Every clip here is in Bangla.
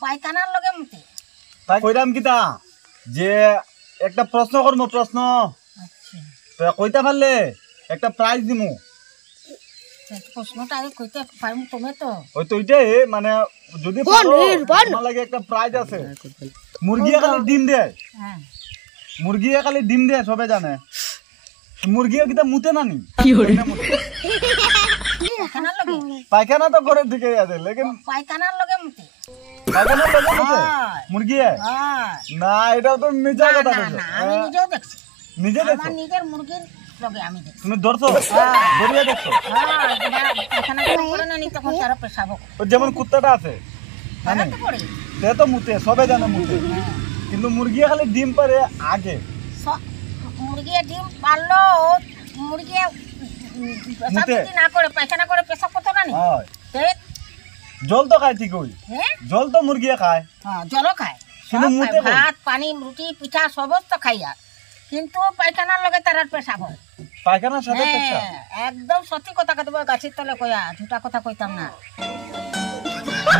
পায়খানার লগে মুতে তাই কইরাম কিতা যে একটা প্রশ্ন করবো প্রশ্ন আচ্ছা তো কইতে পারলে একটা প্রাইজ দিমু প্রশ্নটা আগে কইতে পারমু তুমি তো ওই তো ওইটাই মানে যদি পারো আমার লাগে একটা প্রাইজ আছে মুরগি খালি ডিম দেয় হ্যাঁ মুরগি খালি ডিম দেয় সবাই জানে মুরগি কিতা মুতে না নি পায়খানার লগে পায়খানা তো করে দিকে আছে লেকিন পায়খানার লগে মুতে পায়খানা লগে মুতে হয়। মুরগি হ্যাঁ না এটা তো মিছা না কথা না কইছো না আমি নিজেও দেখছি নিজে দেখছো আমার নিজের মুরগির লগে আমি দেখছি তুমি ধরছো ধরিয়া দেখছো হ্যাঁ পায়খানা করে না নি তখন তারা পেশাব ওই যেমন কুত্তাটা আছে তারা তো করে সে তো মুতে সবাই জানে মুতে হ্যাঁ কিন্তু মুরগি খালি ডিম পারে আগে মুরগি ডিম পারলো মুরগি পেশাব মুতে। যদি না করে পায়খানা করে পেশাব করতে না নি হয় তে জল তো খায় ঠিক ওই হ্যাঁ জল তো মুরগি খায় হ্যাঁ জলও খায় কিন্তু সব মুতে খায়, কই? ভাত পানি রুটি পিঠা সমস্ত খাইয়া কিন্তু পায়খানার লগে তার পেশাব হয় পায়খানার সাথে পেশা হ্যাঁ, একদম সত্যি কথা কইতে গাছের তলে কইয়া ঝুটা কথা কইতাম না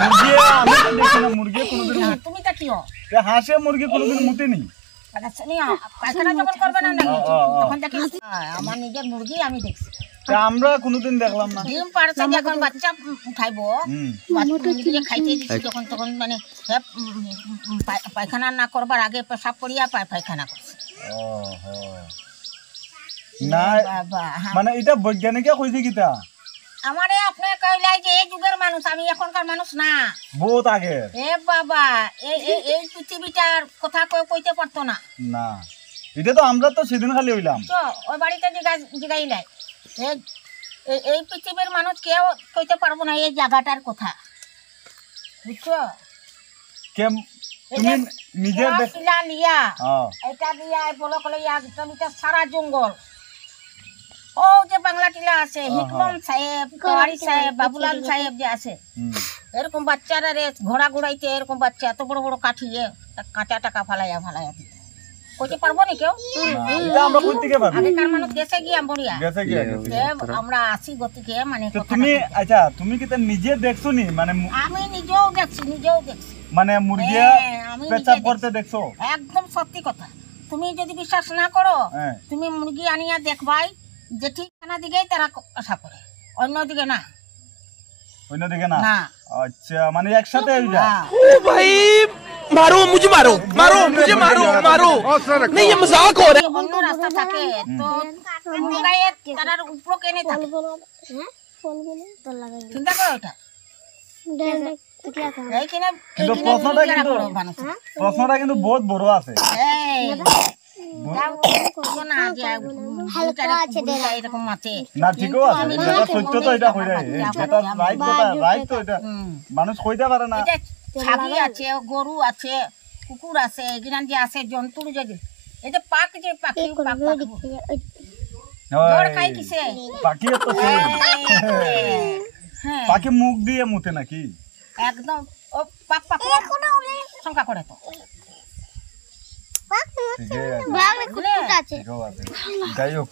মুরগি আমি তো দেখি না মুরগি কোনোদিন না, তুমি তা কি হাঁসে মুরগি কোনোদিন মুতেনি পায়খানা যখন করবে না নাকি ও, ও। তখন দেখি আমার নিজের মুরগি আমি দেখছি তা আমরা কোনোদিন দেখলাম না ডিম পারছে যখন বাচ্চা উঠাইবো হুম মুরগিকে খাইতে দিচ্ছি যখন তখন মানে পায়খানা না করবার আগে পেশাব করিয়া পায়খানা করছে ও হো না বাবা মানে এটা বৈজ্ঞানিকে কইছে কিতা আমারে আপনি কইলাই যে এই যুগের মানুষ আমি এখনকার মানুষ না বহুত আগে এ বাবা এই পৃথিবীটার কথা কইতে পারতো না না এটা তো আমরা তো সেদিন খালি হইলাম তো ওই বাড়িতে জিগাইলাই এই পৃথিবীর মানুষ কেউ কইতে পারবো না এই জায়গাটার কথা বুঝছো কে তুমি নিজের দেখ শিলা লিয়া হ্যাঁ এটা দিয়া বলো কলে এটা সারা জঙ্গল ও যে বাংলা টিলা আছে হিকমন সাহেব তোয়ারি সাহেব বাবুলাল সাহেব যে আছে হুম এরকম বাচ্চারা রে ঘোড়া ঘোড়াইতে এরকম বাচ্চা এত বড় বড় কাঠিয়ে কাঁচা টাকা ফালাইয়া দিতে কইতে পারবো না কেউ এটা আমরা কই থেকে পাবো আগেকার মানুষ গেছে গিয়া মরিয়া গেছে কি আমরা আসি গতিকে মানে তো কথাটা তুমি কি? আচ্ছা তুমি কি তা নিজে দেখছো নি মানে আমি নিজেও দেখছি মানে মুরগি হ্যাঁ, আমি নিজে পেচাব দেখছি। করতে দেখছো একদম সত্যি কথা তুমি যদি বিশ্বাস না করো হ্যাঁ তুমি মুরগি আনিয়া দেখবাই যে ঠিকানা দিকেই তারা আশা করে অন্যদিকে না অন্যদিকে না না আচ্ছা মানে একসাথে হয়ে যায় হ্যাঁ। ओ भाई मारो मुझे मारो मुझे मारो नहीं ये मजाक हो रहा है অন্য রাস্তা থাকে তো মুরগায়ে তারার উপর কেনে থাকে চিন্তা করো এটা এই কিনা কিন্তু প্রশ্নটা কিন্তু প্রশ্নটা কিন্তু বহুত বড় আছে এরকম মাঠে না ঠিকও আছে যেটা সত্য তো এটা কইরা যেটা রাইট কথা রাইট তো এটা মানুষ কইতে পারে না ছাগি আছে গরু আছে কুকুর আছে এগুলা যে আছে জন্তুর যে এটা পাক যে পাখি পাক জ্বর খাই কিসে পাখি তো হ্যাঁ পাখি মুখ দিয়ে মুতে নাকি একদম ও পাক পাক শঙ্কা করে তো ঠিকই আছে বুঝলে? ঠিকও আছে যাই হোক